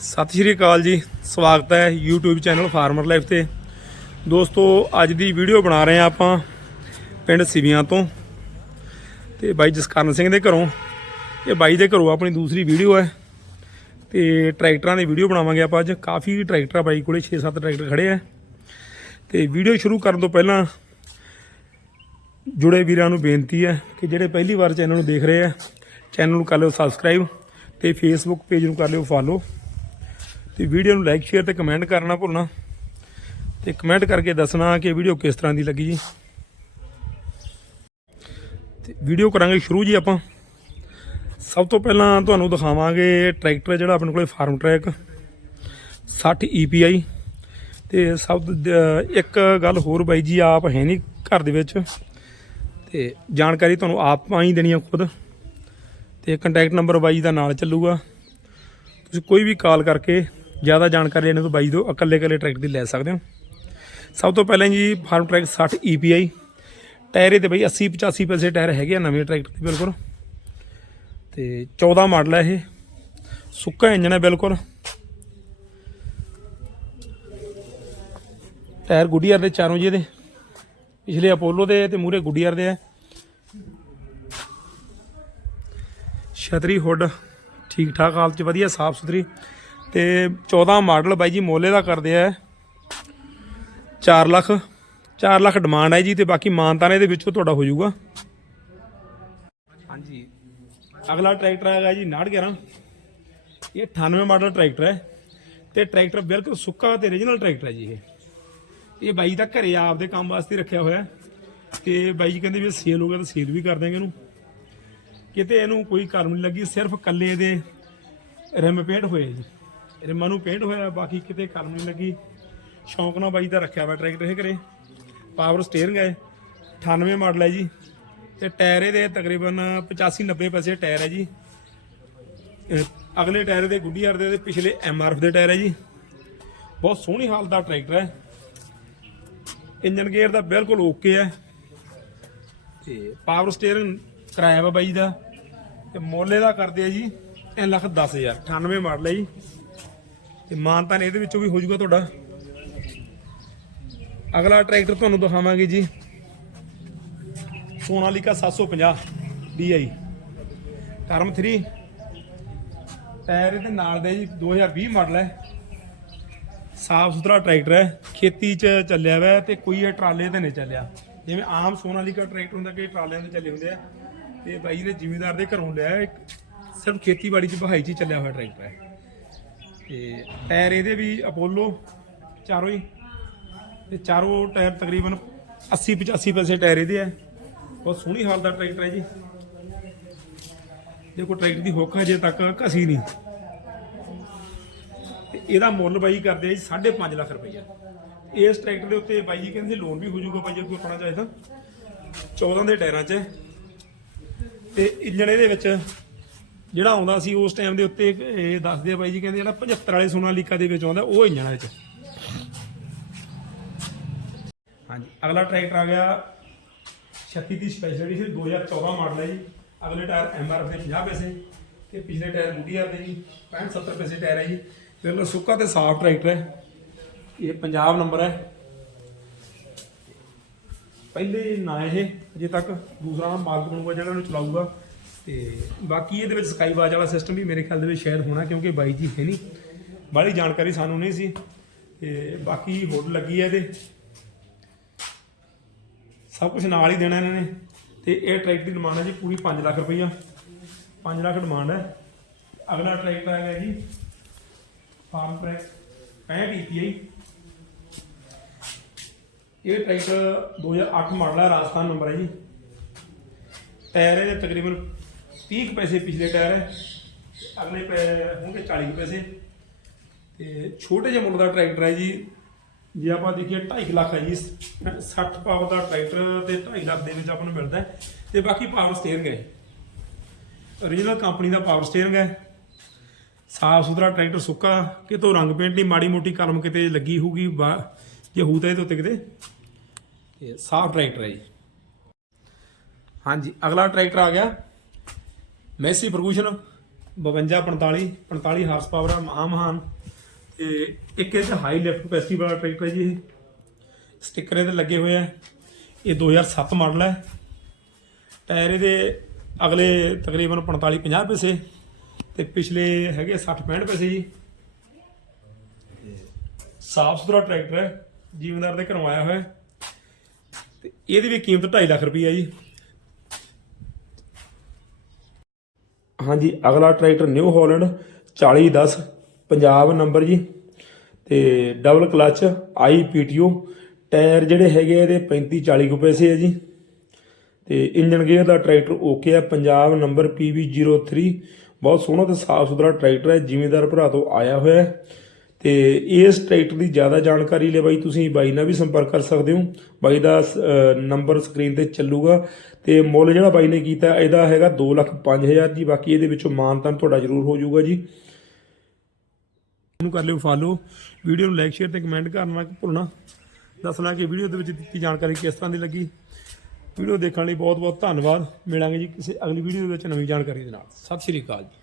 ਸਤਿ ਸ਼੍ਰੀ ਅਕਾਲ ਜੀ। ਸਵਾਗਤ ਹੈ YouTube ਚੈਨਲ ਫਾਰਮਰ ਲਾਈਫ ਤੇ। ਦੋਸਤੋ, ਅੱਜ ਦੀ ਵੀਡੀਓ ਬਣਾ ਰਹੇ ਆ ਆਪਾਂ ਪਿੰਡ ਸਿਵੀਆਂ ਤੋਂ। ਤੇ ਬਾਈ ਜਸਕਰਨ ਸਿੰਘ ਦੇ ਘਰੋਂ। ਇਹ ਬਾਈ ਦੇ ਘਰੋਂ ਆਪਣੀ ਦੂਸਰੀ ਵੀਡੀਓ ਹੈ। ਤੇ ਟਰੈਕਟਰਾਂ ਦੀ ਵੀਡੀਓ ਬਣਾਵਾਂਗੇ ਆਪਾਂ ਅੱਜ। ਕਾਫੀ ਟਰੈਕਟਰ ਆ ਬਾਈ ਕੋਲੇ 6-7 ਟਰੈਕਟਰ ਖੜੇ ਆ। ਤੇ ਵੀਡੀਓ ਸ਼ੁਰੂ ਕਰਨ ਤੋਂ ਪਹਿਲਾਂ ਜੁੜੇ ਵੀਰਾਂ ਨੂੰ ਬੇਨਤੀ ਹੈ ਕਿ ਜਿਹੜੇ ਪਹਿਲੀ ਵਾਰ ਚੈਨਲ ਨੂੰ ਦੇਖ ਰਹੇ ਆ, ਚੈਨਲ ਨੂੰ ਕਰ ਲਿਓ ਸਬਸਕ੍ਰਾਈਬ ਤੇ ਫੇਸਬੁੱਕ ਪੇਜ ਨੂੰ ਕਰ ਲਿਓ ਫਾਲੋ ਤੇ ਵੀਡੀਓ ਨੂੰ ਲਾਈਕ ਸ਼ੇਅਰ ਤੇ ਕਮੈਂਟ ਕਰਨਾ ਭੁੱਲਣਾ। ਤੇ ਕਮੈਂਟ ਕਰਕੇ ਦੱਸਣਾ ਕਿ ਵੀਡੀਓ ਕਿਸ ਤਰ੍ਹਾਂ ਦੀ ਲੱਗੀ ਜੀ। ਤੇ ਵੀਡੀਓ ਕਰਾਂਗੇ ਸ਼ੁਰੂ ਜੀ ਆਪਾਂ। ਸਭ ਤੋਂ ਪਹਿਲਾਂ ਤੁਹਾਨੂੰ ਦਿਖਾਵਾਂਗੇ ਟਰੈਕਟਰ ਜਿਹੜਾ ਆਪਣੇ ਕੋਲੇ ਫਾਰਮ ਟਰੈਕ 60 EPI ਤੇ ਸਭ ਤੋਂ ਦ- ਇੱਕ ਗੱਲ ਹੋਰ ਬਾਈ ਜੀ, ਆਪ ਹੈ ਨਹੀਂ ਘਰ ਦੇ ਵਿੱਚ। ਤੇ ਜਾਣਕਾਰੀ ਤੁਹਾਨੂੰ ਆਪ ਹੀ ਦੇਣੀ ਆ ਖੁਦ। ਤੇ ਕੰਟੈਕਟ ਨੰਬਰ ਬਾਈ ਦਾ ਨਾਲ ਚੱਲੂਗਾ। ਤੁਸੀਂ ਕੋਈ ਵੀ ਕਾਲ ਕਰਕੇ ਜ਼ਿਆਦਾ ਜਾਣਕਾਰੀ ਲੈਣ ਤੋਂ ਬਾਈ ਤੋਂ ਇਕੱਲੇ ਇਕੱਲੇ ਟਰੈਕਟਰ ਦੀ ਲੈ ਸਕਦੇ ਹੋ। ਸਭ ਤੋਂ ਪਹਿਲਾਂ ਜੀ ਫਾਰਮ ਟਰੈਕ 60 EPI ਟਾਇਰੇ 'ਤੇ ਬਈ 80 85 ਪੈਸੇ ਟਾਇਰ ਹੈਗੇ ਆ ਨਵੇਂ ਟਰੈਕਟਰ ਦੇ ਬਿਲਕੁਲ। ਤੇ 14 ਮਾਡਲ ਹੈ ਇਹ। ਸੁੱਕਾ ਇੰਜਨ ਹੈ ਬਿਲਕੁਲ। ਟਾਇਰ ਗੁੱਡੀਅਰ ਦੇ ਚਾਰੋਂ ਜੀ ਦੇ ਪਿਛਲੇ ਅਪੋਲੋ ਦੇ ਤੇ ਮੂਰੇ ਗੁੱਡੀਅਰ ਦੇ ਆ। ਛਤਰੀ ਹੁੱਡ ਠੀਕ ਠਾਕ ਹਾਲਤ ਚ ਵਧੀਆ ਸਾਫ਼ ਸੁਥਰੀ ਤੇ 14 ਮਾਡਲ ਬਾਈ ਜੀ ਮੋਲੇ ਦਾ ਕਰਦੇ ਆ। 4 ਲੱਖ 4 ਲੱਖ ਡਿਮਾਂਡ ਹੈ ਜੀ ਤੇ ਬਾਕੀ ਮਾਨਤਾ ਨੇ ਇਹਦੇ ਵਿੱਚੋਂ ਤੁਹਾਡਾ ਹੋ ਜਾਊਗਾ। ਹਾਂਜੀ। ਅਗਲਾ ਟਰੈਕਟਰ ਹੈਗਾ ਜੀ 911 ਇਹ 98 ਮਾਡਲ ਟਰੈਕਟਰ ਹੈ। ਤੇ ਟਰੈਕਟਰ ਬਿਲਕੁਲ ਸੁੱਕਾ ਤੇ origignal ਟਰੈਕਟਰ ਹੈ ਜੀ ਇਹ। ਇਹ ਬਾਈ ਦਾ ਘਰੇ ਆਪਦੇ ਕੰਮ ਵਾਸਤੇ ਰੱਖਿਆ ਹੋਇਆ। ਤੇ ਬਾਈ ਜੀ ਕਹਿੰਦੇ ਵੀ ਸੇਲ ਹੋ ਗਿਆ ਤਾਂ ਸੇਲ ਵੀ ਕਰ ਦਾਂਗੇ ਇਹਨੂੰ। ਕਿਤੇ ਇਹਨੂੰ ਕੋਈ ਕਰਮ ਨਹੀਂ ਲੱਗੀ, ਸਿਰਫ ਕੱਲੇ ਦੇ ਰਿਮ ਪੇਂਟ ਹੋਏ ਜੀ। ਰਿਮਾਂ ਨੂੰ ਪੇਂਟ ਹੋਇਆ, ਬਾਕੀ ਕਿਤੇ ਕਰਮ ਨਹੀਂ ਲੱਗੀ। ਸ਼ੌਂਕ ਨਾਲ ਬਾਈ ਦਾ ਰੱਖਿਆ ਵਾ ਟਰੈਕਟਰ ਇਹ ਘਰੇ। ਪਾਵਰ ਸਟੀਅਰਿੰਗ ਹੈ 98 ਮਾਡਲ ਹੈ ਜੀ। ਤੇ ਟਾਇਰ ਇਹਦੇ ਤਕਰੀਬਨ 85 90 ਪੈਸੇ ਟਾਇਰ ਹੈ ਜੀ। ਅਗਲੇ ਟਾਇਰ ਦੇ ਗੁੱਡੀਆਰ ਦੇ ਤੇ ਪਿਛਲੇ ਐਮਆਰਐਫ ਦੇ ਟਾਇਰ ਹੈ ਜੀ। ਬਹੁਤ ਸੋਹਣੀ ਹਾਲਤ ਦਾ ਟਰੈਕਟਰ ਹੈ। ਇੰਜਨ ਗੇਅਰ ਦਾ ਬਿਲਕੁਲ ਓਕੇ ਹੈ। ਤੇ ਪਾਵਰ ਸਟੀਅਰਿੰਗ ਕਿਰਾਇਆ ਵਾ ਬਾਈ ਦਾ ਤੇ ਮੋਲੇ ਦਾ ਕਰਦੇ ਆ ਜੀ 3 ਲੱਖ 10000 98 ਮਾਡਲ ਹੈ ਜੀ। ਤੇ ਮਾਨਤਾ ਨੇ ਇਹਦੇ ਵਿੱਚੋਂ ਵੀ ਹੋ ਜਾਊਗਾ ਤੁਹਾਡਾ। ਅਗਲਾ ਟਰੈਕਟਰ ਤੁਹਾਨੂੰ ਦਿਖਾਵਾਂਗੇ ਜੀ। ਸੋਨਾਲੀਕਾ 750 DI ਟਰਮ 3 ਟਾਇਰ ਇਹਦੇ ਨਾਲ ਦੇ ਜੀ 2020 ਮਾਡਲ ਹੈ। ਸਾਫ਼ ਸੁਥਰਾ ਟਰੈਕਟਰ ਹੈ। ਖੇਤੀ 'ਚ ਚੱਲਿਆ ਹੋਇਆ ਹੈ ਤੇ ਕੋਈ ਇਹ ਟਰਾਲੇ ਤੇ ਨਹੀਂ ਚੱਲਿਆ। ਜਿਵੇਂ ਆਮ ਸੋਨਾਲੀਕਾ ਟਰੈਕਟਰ ਹੁੰਦਾ ਕਿ ਟਰਾਲਿਆਂ ਤੇ ਚੱਲੇ ਹੁੰਦੇ ਆ। ਤੇ ਬਾਈ ਨੇ ਜ਼ਿਮੀਂਦਾਰ ਦੇ ਘਰੋਂ ਲਿਆ ਇੱਕ, ਸਿਰਫ ਖੇਤੀਬਾੜੀ 'ਚ ਬਹਾਈ 'ਚ ਹੀ ਚੱਲਿਆ ਹੋਇਆ ਟਰੈਕਟਰ ਹੈ। ਤੇ ਟਾਇਰ ਇਹਦੇ ਵੀ ਅਪੋਲੋ ਚਾਰੋਂ ਹੀ, ਤੇ ਚਾਰੋਂ ਟਾਇਰ ਤਕਰੀਬਨ 80 85 ਪੈਸੇ ਟਾਇਰ ਇਹਦੇ ਆ ਬਹੁਤ ਸੋਹਣੀ ਹਾਲਤ ਦਾ ਟਰੈਕਟਰ ਹੈ ਜੀ। ਦੇਖੋ ਟਰੈਕਟਰ ਦੀ ਹੁੱਕ ਹਜੇ ਤੱਕ ਘਸੀ ਨਹੀਂ। ਤੇ ਇਹਦਾ ਮੁੱਲ ਬਾਈ ਕਰਦੇ ਆ ਜੀ 5.5 ਲੱਖ ਰੁਪਈਆ। ਇਸ ਟਰੈਕਟਰ ਦੇ ਉੱਤੇ ਬਾਈ ਜੀ ਕਹਿੰਦੇ ਲੋਨ ਵੀ ਹੋ ਜਾਊਗਾ ਬਾਈ ਜੇ, ਕੋਈ ਆਪਣਾ ਚਾਹੇ ਤਾਂ। 14 ਦੇ ਟਾਇਰਾਂ 'ਚ ਤੇ ਇੰਜਣ ਇਹਦੇ ਵਿੱਚ ਜਿਹੜਾ ਆਉਂਦਾ ਸੀ ਉਸ ਟਾਈਮ ਦੇ ਉੱਤੇ ਇਹ ਦੱਸਦੇ ਆ ਬਾਈ ਜੀ, ਕਹਿੰਦੇ ਜਿਹੜਾ 75 ਵਾਲੇ ਸੋਨਾਲੀਕਾ ਦੇ ਵਿੱਚ ਆਉਂਦਾ, ਉਹ ਇੰਜਣ ਵਿੱਚ। ਹਾਂਜੀ, ਅਗਲਾ ਟਰੈਕਟਰ ਆ ਗਿਆ 36 ਦੀ ਸਪੈਸ਼ਲ ਐਡੀਸ਼ਨ 2014 ਮਾਡਲ ਹੈ ਜੀ। ਅਗਲੇ ਟਾਇਰ ਐਮਆਰਐਫ ਦੇ 50 ਪੈਸੇ ਤੇ ਪਿਛਲੇ ਟਾਇਰ ਗੁੱਡੀਆਰ ਦੇ ਜੀ 65 70 ਪੈਸੇ ਟਾਇਰ ਹੈ ਜੀ। ਬਿਲਕੁਲ ਸੁੱਕਾ ਤੇ ਸਾਫ਼ ਟਰੈਕਟਰ ਹੈ। ਇਹ ਪੰਜਾਬ ਨੰਬਰ ਹੈ। ਪਹਿਲੇ ਨਾ ਇਹ, ਅਜੇ ਤੱਕ ਦੂਸਰਾ ਨਾਮ ਮਾਲਕ ਬਣੂਗਾ ਜਿਹੜਾ ਇਹਨੂੰ ਚਲਾਊਗਾ। ਤੇ ਬਾਕੀ ਇਹਦੇ ਵਿੱਚ ਸਕਾਈ ਵਾਜ ਵਾਲਾ ਸਿਸਟਮ ਵੀ ਮੇਰੇ ਖਿਆਲ ਦੇ ਵਿੱਚ ਸ਼ਾਇਦ ਹੋਣਾ ਕਿਉਂਕਿ ਬਾਈ ਜੀ ਹੈ ਨਹੀਂ। ਬਾਹਲੀ ਜਾਣਕਾਰੀ ਸਾਨੂੰ ਨਹੀਂ ਸੀ। ਤੇ ਬਾਕੀ ਹੁੱਡ ਲੱਗੀ ਹੈ ਇਹਦੇ। ਸਭ ਕੁਝ ਨਾਲ ਹੀ ਦੇਣਾ ਇਹਨਾਂ ਨੇ। ਤੇ ਇਹ ਟਰੈਕਟਰ ਦੀ ਡਿਮਾਂਡ ਹੈ ਜੀ ਪੂਰੀ 5 ਲੱਖ ਰੁਪਈਆ। 5 ਲੱਖ ਡਿਮਾਂਡ ਹੈ ਅਗਲਾ ਟਰੈਕਟਰ ਹੈਗਾ ਜੀ। Farm track. 65 EPI ਇਹ ਟਰੈਕਟਰ 2008 ਮਾਡਲ ਹੈ ਰਾਜਸਥਾਨ ਨੰਬਰ ਹੈ ਜੀ। ਟਾਇਰ ਇਹਦੇ ਤਕਰੀਬਨ 30 ਕੁ ਪੈਸੇ ਪਿਛਲੇ ਟਾਇਰ ਹੈ ਅਗਲੇ ਪੈ, ਹੋਣਗੇ 40 ਕੁ ਪੈਸੇ। ਤੇ ਛੋਟੇ ਜਿਹੇ ਮੁੱਲ ਦਾ ਟਰੈਕਟਰ ਹੈ ਜੀ। ਜੇ ਆਪਾਂ ਦੇਖੀਏ 2.5 ਲੱਖ ਹੈ ਜੀ। 60 ਪਾਵਰ ਦਾ ਟਰੈਕਟਰ ਤੇ 2.5 ਲੱਖ ਦੇ ਵਿੱਚ ਆਪਾਂ ਨੂੰ ਮਿਲਦਾ ਹੈ। ਤੇ ਬਾਕੀ ਪਾਵਰ ਸਟੀਅਰਿੰਗ ਹੈ। Origignal ਕੰਪਨੀ ਦਾ ਪਾਵਰ ਸਟੀਅਰਿੰਗ ਹੈ। ਸਾਫ਼ ਸੁਥਰਾ ਟਰੈਕਟਰ ਸੁੱਕਾ। ਕਿਤੋਂ ਰੰਗ ਪੇਂਟ ਨਹੀਂ ਮਾੜੀ ਮੋਟੀ ਕਲਮ ਕਿਤੇ ਲੱਗੀ ਹੋਊਗੀ, ਬਾ- ਜੇ ਹੋਊ ਤਾਂ ਇਹਦੇ ਉੱਤੇ ਕਿਤੇ? ਤੇ ਸਾਫ਼ ਟਰੈਕਟਰ ਹੈ ਜੀ। ਹਾਂਜੀ ਅਗਲਾ ਟਰੈਕਟਰ ਆ ਗਿਆ। ਮੈਸੀ ਫਰਗੂਸ਼ਨ 52 45 45 ਹਾਰਸ ਪਾਵਰ ਆ ਮਹਾ ਮਹਾਨ। ਤੇ ਇੱਕ ਇਹ ਹਾਈ ਲਿਫਟ ਕੈਪੈਸਿਟੀ ਵਾਲਾ ਟਰੈਕਟਰ ਹੈ ਜੀ ਇਹ। ਸਟicker ਇਹਦੇ ਲੱਗੇ ਹੋਏ ਆ। ਇਹ 2007 ਮਾਡਲ ਹੈ। ਟਾਇਰ ਇਹਦੇ ਅਗਲੇ ਤਕਰੀਬਨ 45 50 ਪੈਸੇ। ਤੇ ਪਿਛਲੇ ਹੈਗੇ 60 65 ਪੈਸੇ ਜੀ। ਸਾਫ਼ ਸੁਥਰਾ ਟਰੈਕਟਰ ਹੈ। ਜੀਵਨਦਾਰ ਦੇ ਘਰੋਂ ਆਇਆ ਹੋਇਆ। ਹੈ। ਤੇ ਇਹਦੀ ਵੀ ਕੀਮਤ 2.5 ਲੱਖ ਰੁਪਈਆ ਜੀ। ਹਾਂਜੀ, ਅਗਲਾ tractor New Holland 4010 Punjab number ਜੀ। ਤੇ double clutch, I PTO tyre ਜਿਹੜੇ ਹੈਗੇ ਆ, ਇਹਦੇ 35 40 ਕੁ ਪੈਸੇ ਆ ਜੀ। ਤੇ ਇੰਜਨ ਗੇਅਰ ਦਾ ਟਰੈਕਟਰ ਓਕੇ ਆ, ਪੰਜਾਬ ਨੰਬਰ PV03 ਬਹੁਤ ਸੋਹਣਾ ਤੇ ਸਾਫ਼ ਸੁਥਰਾ ਟਰੈਕਟਰ ਹੈ, ਜ਼ਿਮੀਦਾਰ ਭਰਾ ਤੋਂ ਆਇਆ ਹੋਇਆ। ਹੈ ਤੇ ਇਸ ਟਰੈਕਟਰ ਦੀ ਜ਼ਿਆਦਾ ਜਾਣਕਾਰੀ ਲਈ ਬਾਈ ਤੁਸੀਂ ਬਾਈ ਨਾਲ ਵੀ ਸੰਪਰਕ ਕਰ ਸਕਦੇ ਹੋ। ਬਾਈ ਦਾ ਅਹ, ਨੰਬਰ ਸਕਰੀਨ ਤੇ ਚੱਲੂਗਾ ਤੇ ਮੁੱਲ ਜਿਹੜਾ ਬਾਈ ਨੇ ਕੀਤਾ ਇਹਦਾ ਹੈਗਾ 2 ਲੱਖ 5000 ਜੀ। ਬਾਕੀ ਇਹਦੇ ਵਿੱਚੋਂ ਮਾਨਤਾਨ ਤੁਹਾਡਾ ਜ਼ਰੂਰ ਹੋ ਜਾਊਗਾ ਜੀ। ਇਹਨੂੰ ਕਰ ਲਿਓ ਫਾਲੋ ਵੀਡੀਓ ਨੂੰ ਲਾਈਕ ਸ਼ੇਅਰ ਤੇ ਕਮੈਂਟ ਕਰਨਾ ਭੁੱਲਣਾ। ਦੱਸਣਾ ਕਿ ਵੀਡੀਓ ਦੇ ਵਿੱਚ ਦਿੱਤੀ ਜਾਣਕਾਰੀ ਕਿਸ ਤਰ੍ਹਾਂ ਦੀ ਲੱਗੀ। ਵੀਡੀਓ ਦੇਖਣ ਲਈ ਬਹੁਤ ਬਹੁਤ ਧੰਨਵਾਦ। ਮਿਲਾਂਗੇ ਜੀ ਕਿਸੇ ਅਗਲੀ ਵੀਡੀਓ ਦੇ ਵਿੱਚ ਨਵੀਂ ਜਾਣਕਾਰੀ ਦੇ ਨਾਲ। ਸਤਿ ਸ਼੍ਰੀ ਅਕਾਲ ਜੀ।